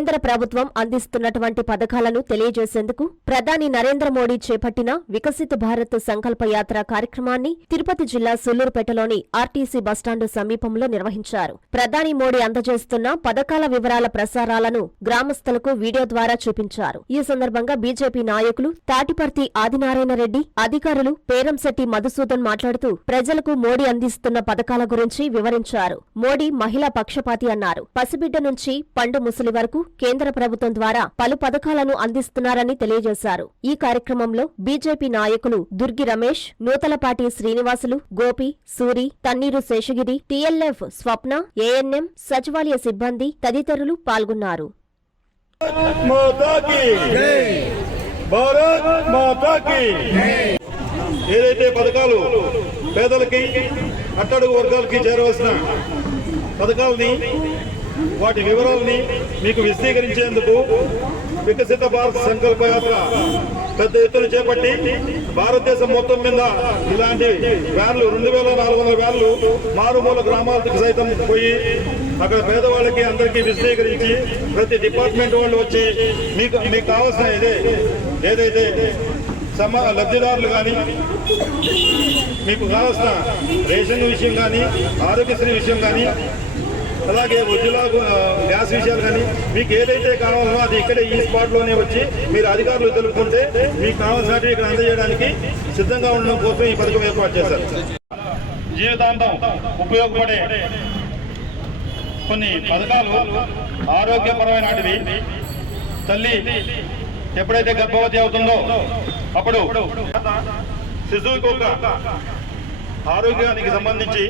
కేంద్ర ప్రభుత్వం అందిస్తున్నటువంటి పథకాలను తెలియజేసేందుకు ప్రధాని నరేంద్ర మోడీ చేపట్టిన వికసిత భారత్ సంకల్ప యాత్ర కార్యక్రమాన్ని తిరుపతి జిల్లా సుల్లూరుపేటలోని ఆర్టీసీ బస్టాండు సమీపంలో నిర్వహించారు. ప్రధాని మోడీ అందజేస్తున్న పథకాల వివరాల ప్రసారాలను గ్రామస్తులకు వీడియో ద్వారా చూపించారు. ఈ సందర్భంగా బీజేపీ నాయకులు తాటిపర్తి ఆదినారాయణ రెడ్డి అధికారులు పేరంశెట్టి మధుసూదన్ మాట్లాడుతూ ప్రజలకు మోడీ అందిస్తున్న పథకాల గురించి వివరించారు. మోడీ మహిళా పక్షపాతి అన్నారు. పసిబిడ్డ నుంచి పండు ముసలి వరకు కేంద్ర ప్రభుత్వం ద్వారా పలు పథకాలను అందిస్తున్నారని తెలియజేశారు. ఈ కార్యక్రమంలో బీజేపీ నాయకులు దుర్గి రమేష్ నూతలపాటి శ్రీనివాసులు గోపి సూరి తన్నీరు శేషగిరి టీఎల్ఎఫ్ స్వప్న ఏఎన్ఎం సచివాలయ సిబ్బంది తదితరులు పాల్గొన్నారు. ఏదైతే పథకాలు పేదలకి అట్టడుగు వర్గాలకి చేరవలసిన పథకాలని వాటి వివరాలని మీకు విశదీకరించేందుకు వికసిత భారత్ సంకల్ప యాత్ర పెద్ద ఎత్తున చేపట్టి భారతదేశం మొత్తం మీద ఇలాంటి వ్యాన్లు రెండు వేల నాలుగు వందల వ్యాన్లు మారుమూల గ్రామాలకు సైతం పోయి అక్కడ పేదవాళ్ళకి అందరికీ విశదీకరించి ప్రతి డిపార్ట్మెంట్ వాళ్ళు వచ్చి మీకు మీకు కావాల్సిన ఇదే ఏదైతే సమ లబ్ధిదారులు కానీ మీకు కావాల్సిన రేషన్ విషయం కానీ ఆరోగ్యశ్రీ విషయం కానీ అలాగే ఉజ్వల గ్యాస్ విషయాలు కానీ మీకు ఏదైతే కావాలో అది ఇక్కడే ఈ స్పాట్లోనే వచ్చి మీరు అధికారులు తెలుపుకుంటే మీకు కావాల్సినవి ఇక్కడ అందజేయడానికి సిద్ధంగా ఉండడం కోసం ఈ పథకం ఏర్పాటు చేశారు. జీవితాంతం ఉపయోగపడే కొన్ని పథకాలు ఆరోగ్యపరమైనటివి తల్లి ఎప్పుడైతే గర్భవతి అవుతుందో అప్పుడు శిశువుకు ఒక ఆరోగ్యానికి సంబంధించి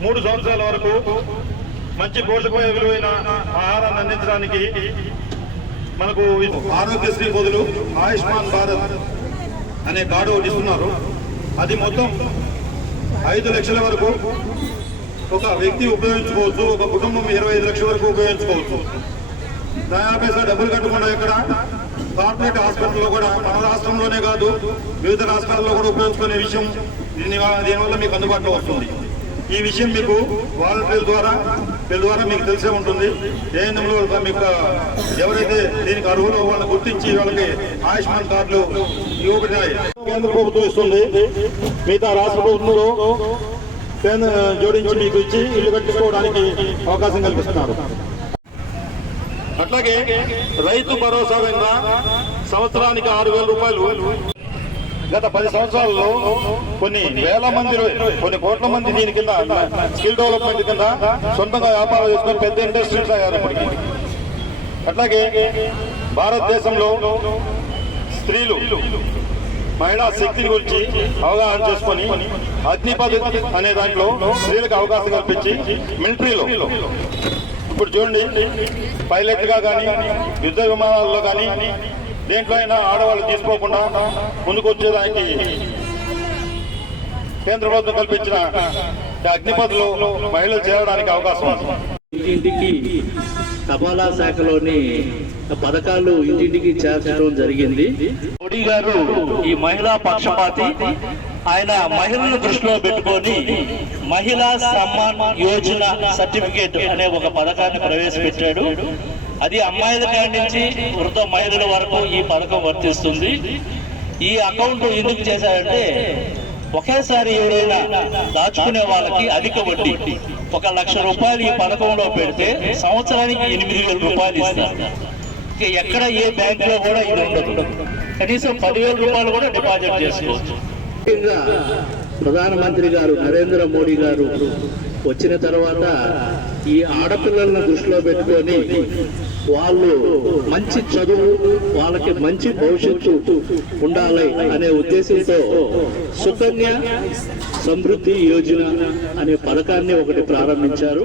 మూడు సంవత్సరాల వరకు మంచి పోషకమైన విలువైన ఆహారాన్ని అందించడానికి మనకు ఆరోగ్యశ్రీ బదులు ఆయుష్మాన్ భారత్ అనే కార్డు ఒకటి ఇస్తున్నారు. అది మొత్తం ఐదు లక్షల వరకు ఒక వ్యక్తి ఉపయోగించుకోవచ్చు ఒక కుటుంబం ఇరవై ఐదు లక్షల వరకు ఉపయోగించుకోవచ్చు. దయాపేసా డబ్బులు కట్టకుండా ఇక్కడ. కార్పొరేట్ హాస్పిటల్లో కూడా మన రాష్ట్రంలోనే కాదు వివిధ రాష్ట్రాల్లో కూడా ఉపయోగించుకునే విషయం దీని వల్ల- దీనివల్ల మీకు అందుబాటులో వస్తుంది. ఈ విషయం మీకు వాలంటీర్ల ద్వారా వీళ్ళ ద్వారా మీకు తెలిసే ఉంటుంది. ఏఎన్ఎంలో మీకు ఎవరైతే దీనికి అర్హులో వాళ్ళని గుర్తించి వాళ్ళకి ఆయుష్మాన్ కార్డులు ఇవ్వబడినాయి కేంద్ర ప్రభుత్వం ఇస్తుంది. మిగతా రాష్ట్ర ప్రభుత్వంలో కేంద్ర జోడించి మీకు ఇచ్చి ఇల్లు కట్టుకోవడానికి అవకాశం కల్పిస్తున్నారు. అట్లాగే రైతు భరోసా కింద సంవత్సరానికి ఆరు వేల రూపాయలు గత పది సంవత్సరాల్లో కొన్ని వేల మంది కొన్ని కోట్ల మంది దీని కింద స్కిల్ డెవలప్మెంట్ కింద సొంతంగా వ్యాపారం చేసుకుని పెద్ద ఇండస్ట్రీస్ అయ్యారు ఇప్పటికి అట్లాగే భారతదేశంలో స్త్రీలు మహిళా శక్తిని గురించి అవగాహన చేసుకొని అగ్నిపథ్ అనే దాంట్లో స్త్రీలకు అవకాశం కల్పించి మిలిటరీలో ఇప్పుడు చూడండి పైలట్గా కానీ యుద్ధ విమానాల్లో కానీ దేంట్లో అయినా ఆడవాళ్ళు తీసుకోకుండా ముందుకు వచ్చేదానికి కేంద్ర ప్రభుత్వం కల్పించిన ఈ అగ్నిపథ్లో మహిళలు చేరడానికి అవకాశం ఉంది. ఇంటింటికి తపాలా శాఖలోని పథకాలు ఇంటింటికి చేర్చడం జరిగింది. మోడీ గారు ఈ మహిళా పక్షపాతి ఆయన మహిళలను దృష్టిలో పెట్టుకొని మహిళా సమ్మాన్ యోజన సర్టిఫికేట్ అనే ఒక పథకాన్ని ప్రవేశపెట్టాడు. అది అమ్మాయిల కాడి నుంచి వృద్ధ మహిళల వరకు ఈ పథకం వర్తిస్తుంది. ఈ అకౌంట్ ఎందుకు చేశారంటే ఒకేసారి ఎవరైనా దాచుకునే వాళ్ళకి అధిక వడ్డీ. ఒక లక్ష రూపాయలు ఈ పథకంలో పెడితే సంవత్సరానికి ఎనిమిది వేల రూపాయలు ఇస్తారు. ఎక్కడ ఏ బ్యాంక్లో కూడా ఇది ఉండదు. కనీసం పదివేల రూపాయలు కూడా డిపాజిట్ చేసుకోవచ్చు. ప్రధానమంత్రి గారు నరేంద్ర మోడీ గారు వచ్చిన తర్వాత ఈ ఆడపిల్లలను దృష్టిలో పెట్టుకొని వాళ్ళు మంచి చదువు వాళ్ళకి మంచి భవిష్యత్తు ఉండాలి అనే ఉద్దేశంతో సుకన్య సమృద్ధి యోజన అనే పథకాన్ని ఒకటి ప్రారంభించారు.